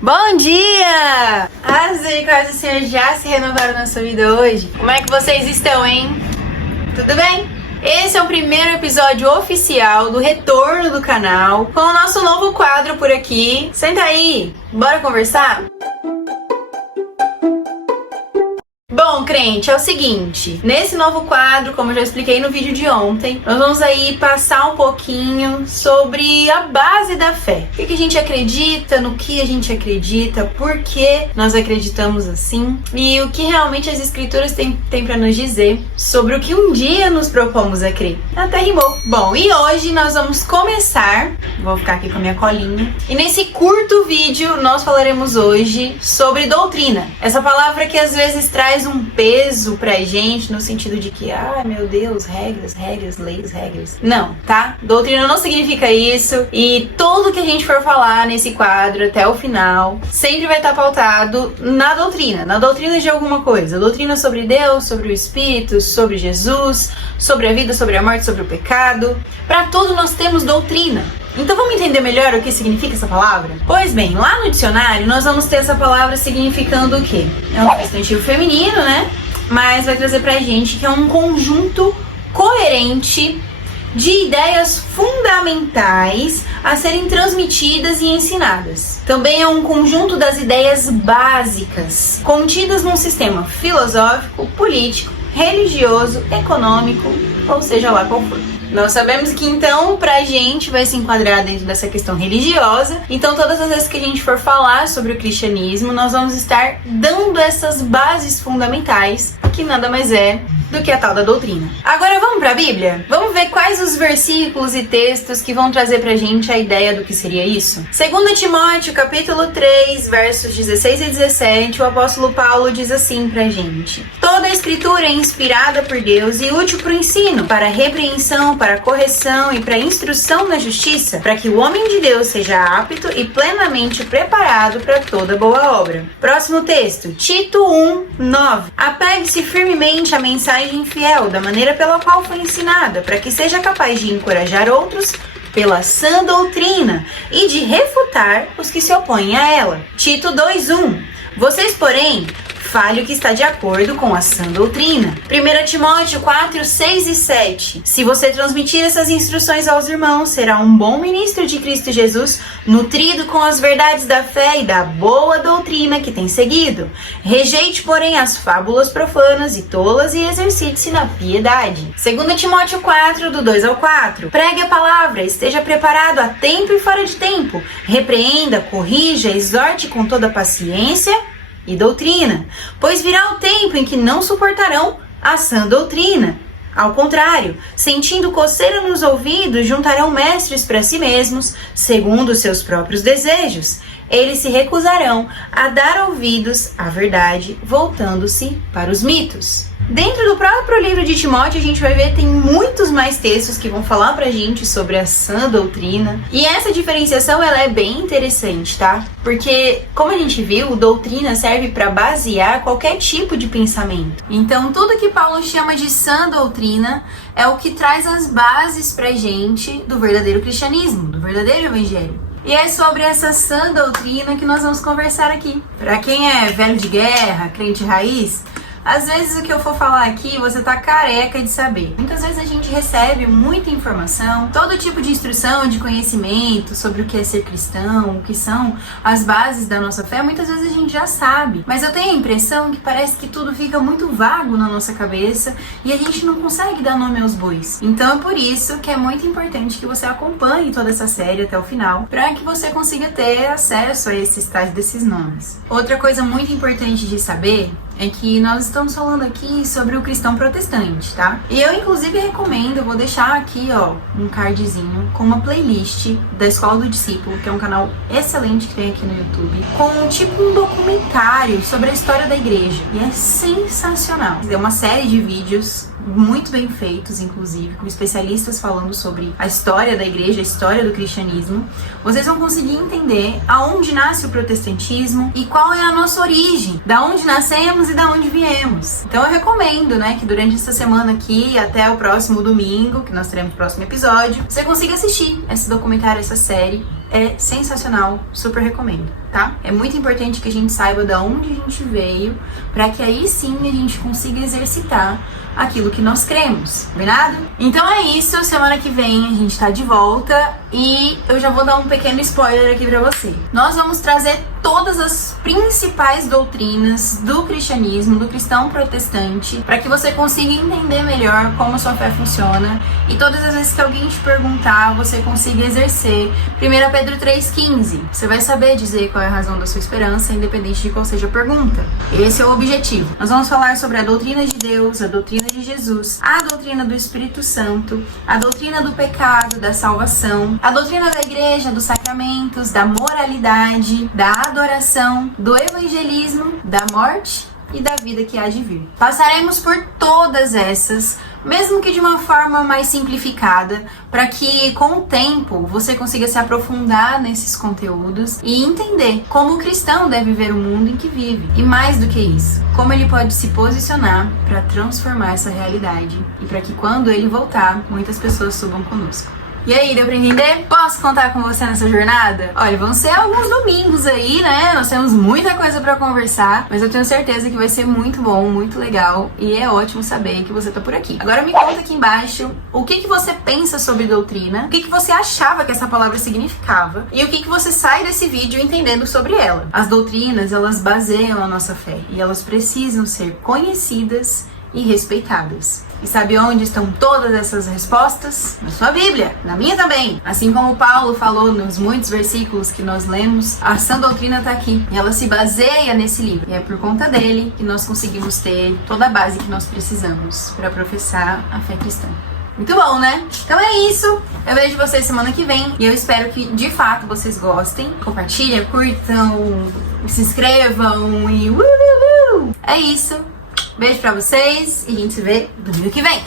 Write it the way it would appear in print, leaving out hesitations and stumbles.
Bom dia! As misericórdias do Senhor já se renovaram na sua vida hoje? Como é que vocês estão, hein? Tudo bem? Esse é o primeiro episódio oficial do retorno do canal, com o nosso novo quadro por aqui. Senta aí, bora conversar? Bom, crente, é o seguinte, nesse novo quadro, como eu já expliquei no vídeo de ontem, nós vamos aí passar um pouquinho sobre a base da fé. O que a gente acredita, no que a gente acredita, por que nós acreditamos assim e o que realmente as escrituras têm para nos dizer sobre o que um dia nos propomos a crer. Até rimou. Bom, e hoje nós vamos começar, vou ficar aqui com a minha colinha, e nesse curto vídeo nós falaremos hoje sobre doutrina. Essa palavra que às vezes traz um peso pra gente no sentido de que, meu Deus, regras, leis, regras. Não, tá? Doutrina não significa isso e tudo que a gente for falar nesse quadro até o final sempre vai estar pautado na doutrina de alguma coisa. Doutrina sobre Deus, sobre o Espírito, sobre Jesus, sobre a vida, sobre a morte, sobre o pecado. Pra tudo nós temos doutrina. Então vamos entender melhor o que significa essa palavra? Pois bem, lá no dicionário nós vamos ter essa palavra significando o quê? É um substantivo feminino, né? Mas vai trazer pra gente que é um conjunto coerente de ideias fundamentais a serem transmitidas e ensinadas. Também é um conjunto das ideias básicas contidas num sistema filosófico, político, religioso, econômico, ou seja lá qual for. Nós sabemos que então pra gente vai se enquadrar dentro dessa questão religiosa, então todas as vezes que a gente for falar sobre o cristianismo, nós vamos estar dando essas bases fundamentais, que nada mais é do que a tal da doutrina. Agora vamos pra Bíblia? Vamos ver quais os versículos e textos que vão trazer pra gente a ideia do que seria isso? 2 Timóteo, capítulo 3, versos 16 e 17, o apóstolo Paulo diz assim pra gente: toda a escritura é inspirada por Deus e útil para o ensino, para a repreensão, para a correção e para a instrução na justiça, para que o homem de Deus seja apto e plenamente preparado para toda boa obra. Próximo texto, Tito 1:9. Apegue-se firmemente à mensagem fiel, da maneira pela qual foi ensinada, para que seja capaz de encorajar outros pela sã doutrina e de refutar os que se opõem a ela. Tito 2:1. Vocês, porém, fale o que está de acordo com a sã doutrina. 1 Timóteo 4, 6 e 7. Se você transmitir essas instruções aos irmãos, será um bom ministro de Cristo Jesus, nutrido com as verdades da fé e da boa doutrina que tem seguido. Rejeite, porém, as fábulas profanas e tolas e exercite-se na piedade. 2 Timóteo 4, do 2 ao 4. Pregue a palavra, esteja preparado a tempo e fora de tempo. Repreenda, corrija, exorte com toda paciência e doutrina, pois virá o tempo em que não suportarão a sã doutrina. Ao contrário, sentindo coceira nos ouvidos, juntarão mestres para si mesmos, segundo os seus próprios desejos. Eles se recusarão a dar ouvidos à verdade, voltando-se para os mitos. Dentro do próprio livro de Timóteo, a gente vai ver que tem muitos mais textos que vão falar pra gente sobre a sã doutrina. E essa diferenciação, ela é bem interessante, tá? Porque, como a gente viu, doutrina serve para basear qualquer tipo de pensamento. Então, tudo que Paulo chama de sã doutrina é o que traz as bases pra gente do verdadeiro cristianismo, do verdadeiro evangelho. E é sobre essa sã doutrina que nós vamos conversar aqui. Pra quem é velho de guerra, crente raiz, às vezes o que eu for falar aqui, você tá careca de saber. Muitas vezes a gente recebe muita informação, todo tipo de instrução, de conhecimento sobre o que é ser cristão, o que são as bases da nossa fé, muitas vezes a gente já sabe. Mas eu tenho a impressão que parece que tudo fica muito vago na nossa cabeça e a gente não consegue dar nome aos bois. Então é por isso que é muito importante que você acompanhe toda essa série até o final, para que você consiga ter acesso a esses tais desses nomes. Outra coisa muito importante de saber é que nós estamos falando aqui sobre o cristão protestante, tá? E eu, inclusive, recomendo, vou deixar aqui, ó, um cardzinho com uma playlist da Escola do Discípulo, que é um canal excelente que tem aqui no YouTube, com tipo um documentário sobre a história da igreja. E é sensacional. É uma série de vídeos muito bem feitos, inclusive, com especialistas falando sobre a história da igreja, a história do cristianismo. Vocês vão conseguir entender aonde nasce o protestantismo e qual é a nossa origem, da onde nascemos e da onde viemos. Então eu recomendo, né, que durante essa semana aqui, até o próximo domingo, que nós teremos o próximo episódio, você consiga assistir esse documentário, essa série, é sensacional, super recomendo, tá? É muito importante que a gente saiba de onde a gente veio, para que aí sim a gente consiga exercitar aquilo que nós cremos, combinado? Então é isso, semana que vem a gente tá de volta e eu já vou dar um pequeno spoiler aqui pra você. Nós vamos trazer todas as principais doutrinas do cristianismo, do cristão protestante, para que você consiga entender melhor como a sua fé funciona e todas as vezes que alguém te perguntar, você consiga exercer 1 Pedro 3,15. Você vai saber dizer qual é a razão da sua esperança, independente de qual seja a pergunta. Esse é o objetivo. Nós vamos falar sobre a doutrina de Deus, a doutrina de Jesus, a doutrina do Espírito Santo, a doutrina do pecado, da salvação, a doutrina da igreja, dos sacramentos, da moralidade, da adoração, do evangelismo, da morte e da vida que há de vir. Passaremos por todas essas, mesmo que de uma forma mais simplificada, para que com o tempo você consiga se aprofundar nesses conteúdos e entender como o cristão deve ver o mundo em que vive. E mais do que isso, como ele pode se posicionar para transformar essa realidade e para que quando ele voltar, muitas pessoas subam conosco. E aí, deu pra entender? Posso contar com você nessa jornada? Olha, vão ser alguns domingos aí, né? Nós temos muita coisa pra conversar, mas eu tenho certeza que vai ser muito bom, muito legal e é ótimo saber que você tá por aqui. Agora me conta aqui embaixo o que você pensa sobre doutrina, o que você achava que essa palavra significava e o que você sai desse vídeo entendendo sobre ela. As doutrinas, elas baseiam a nossa fé e elas precisam ser conhecidas e respeitadas. E sabe onde estão todas essas respostas? Na sua Bíblia, na minha também. Assim como Paulo falou nos muitos versículos que nós lemos, a sã doutrina está aqui e ela se baseia nesse livro. E é por conta dele que nós conseguimos ter toda a base que nós precisamos para professar a fé cristã. Muito bom, né? Então é isso. Eu vejo vocês semana que vem e eu espero que de fato vocês gostem. Compartilhem, curtam, se inscrevam e é isso. Beijo pra vocês e a gente se vê domingo que vem.